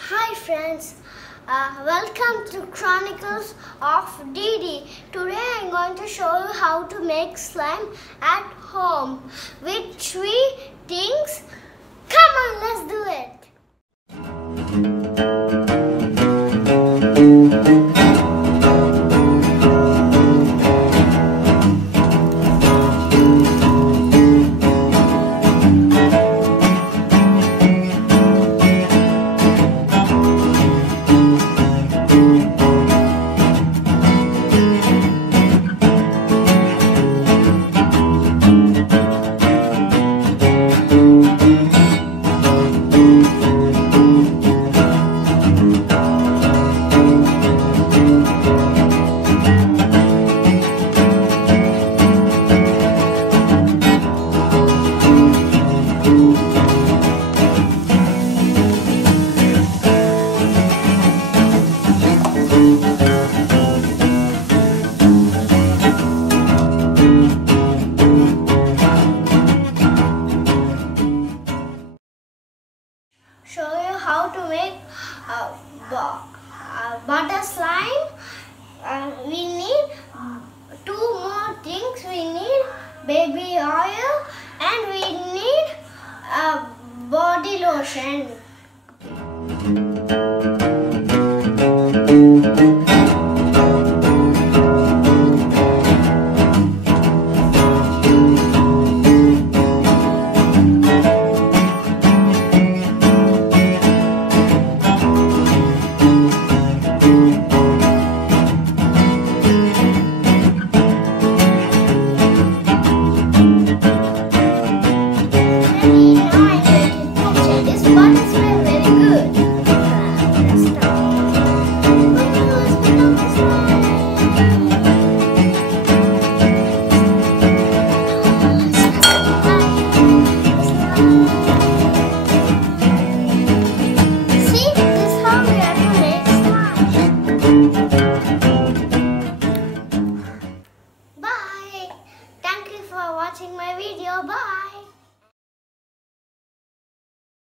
Hi friends, welcome to Chronicles of Didi. Today I am going to show you how to make slime at home with 3 things. Come on, let's do it. Show you how to make butter slime. We need 2 more things. We need baby oil and we need body lotion. Watching my video. Bye.